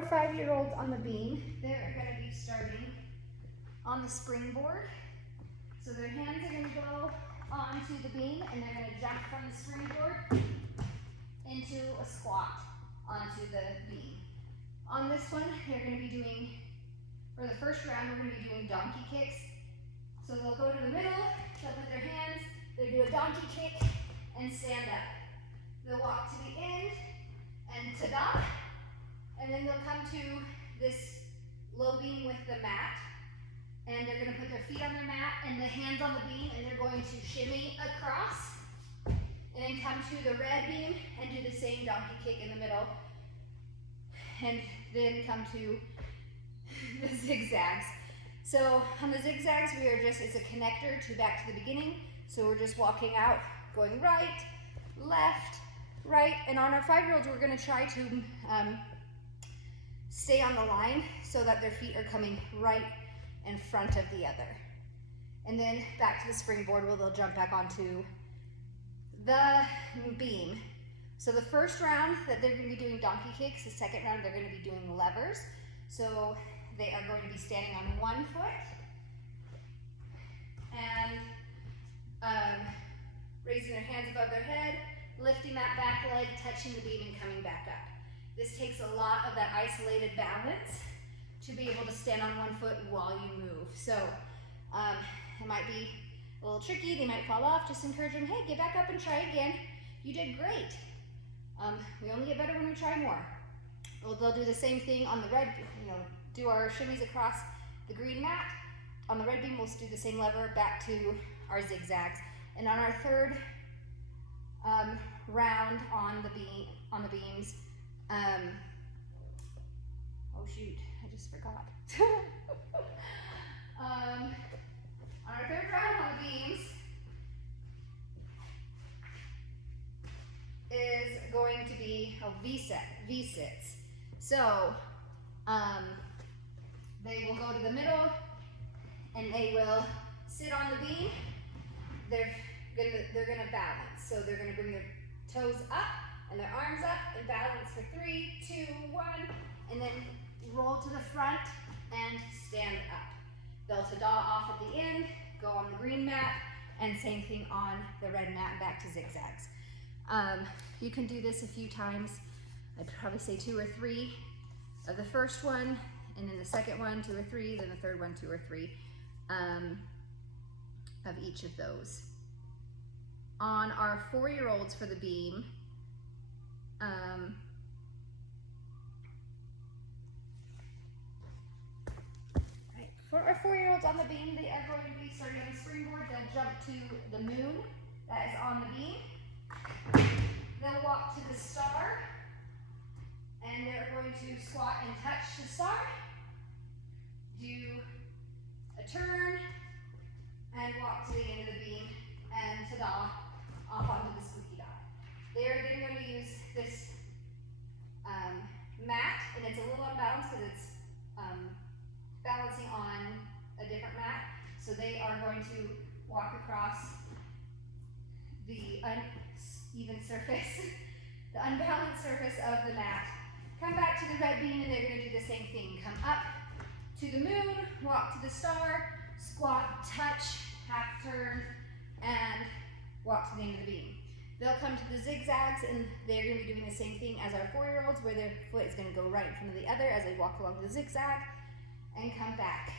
our 5-year-olds on the beam, they're going to be starting on the springboard. So their hands are going to go onto the beam and they're going to jump from the springboard into a squat onto the beam. On this one, they're going to be doing, for the first round, we're going to be doing donkey kicks. So they'll go to the middle, they'll put their hands, they'll do a donkey kick and stand up. They'll walk to the end and ta-da, and then they'll come to this low beam with the mat, and they're going to put their feet on their mat and the hands on the beam, and they're going to shimmy across, and then come to the red beam and do the same donkey kick in the middle, and then come to the zigzags. So on the zigzags, we are just, it's a connector to back to the beginning. So we're just walking out, going right, left, right. And on our 5-year-olds, we're going to try to stay on the line so that their feet are coming right in front of the other. And then back to the springboard where they'll jump back onto the beam. So the first round that they're going to be doing donkey kicks, the second round they're going to be doing levers. So they are going to be standing on one foot and raising their hands above their head, lifting that back leg, touching the beam and coming back up. This takes a lot of that isolated balance to be able to stand on one foot while you move. So it might be a little tricky, they might fall off. Just encourage them, hey, get back up and try again. You did great. We only get better when we try more. Well, they'll do the same thing on the red, do our shimmies across the green mat. On the red beam, we'll do the same lever back to our zigzags. And on our third round on the beams, oh shoot, I just forgot. On our third round on the beams is going to be V-sits. So they will go to the middle and they will sit on the beam. They're gonna balance. So they're gonna bring their toes up and their arms up and balance for 3, 2, 1, and then roll to the front and stand up. They'll ta-da off at the end, go on the green mat, and same thing on the red mat and back to zigzags. You can do this a few times. I'd probably say 2 or 3 of the first one, and then the second one 2 or 3, then the third one 2 or 3 of each of those. On our 4-year-olds for the beam, for our 4-year-olds on the beam, they are going to be starting on the springboard. They'll jump to the moon that is on the beam. They'll walk to the star, and they're going to squat and touch the star, do a turn, and walk to the end of the beam, and ta-da, off onto the squeaky dot. They're then going to use this mat, and it's a little unbalanced because it's balancing on a different mat. So they are going to walk across the uneven surface, the unbalanced surface of the mat. Come back to the red beam and they're going to do the same thing. Come up to the moon, walk to the star, squat, touch, half turn, and walk to the end of the beam. They'll come to the zigzags and they're going to be doing the same thing as our 4-year-olds, where their foot is going to go right in front of the other as they walk along the zigzag and come back.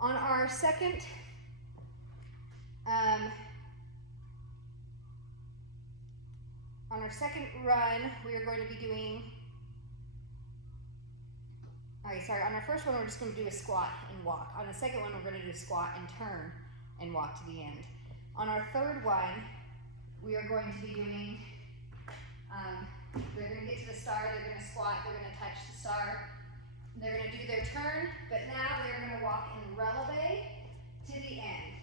On our second run, we are going to be doing, on our first one, we're just going to do a squat and walk. On the second one, we're going to do a squat and turn and walk to the end. On our third one, we are going to be doing, they're going to get to the star, they're going to squat, they're going to touch the star, they're going to do their turn, but now they're going to walk in releve to the end.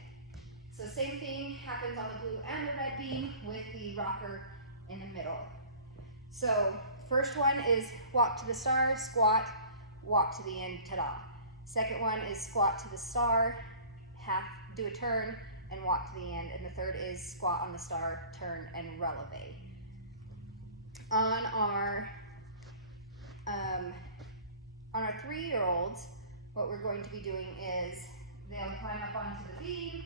So same thing happens on the blue and the red beam with the rocker in the middle. So first one is walk to the star, squat, walk to the end, ta-da. Second one is squat to the star, do a turn, and walk to the end. And the third is squat on the star, turn, and releve. On our 3-year-olds, what we're going to be doing is they'll climb up onto the beam,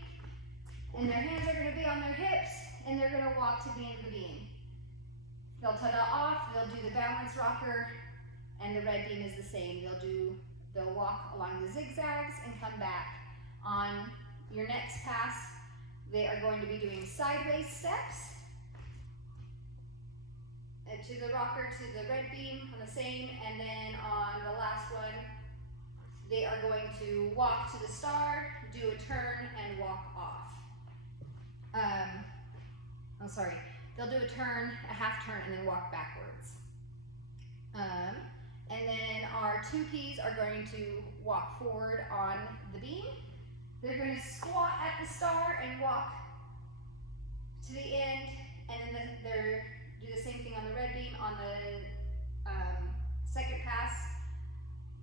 and their hands are going to be on their hips, and they're going to walk to the end of the beam. They'll ta-da off, they'll do the balance rocker, and the red beam is the same. They'll walk along the zigzags and come back. On your next pass, they are going to be doing sideways steps to the rocker, to the red beam on the same, and then on the last one, they are going to walk to the star, do a turn, and walk off. They'll do a turn, a half turn, and then walk backwards. And then our 2Ps are going to walk forward on the beam. They're going to squat at the star and walk to the end, and then they're do the same thing on the red beam. On the second pass,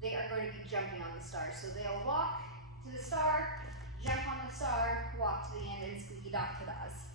they are going to be jumping on the star. So they'll walk to the star, jump on the star, walk to the end, and squeaky dock to das.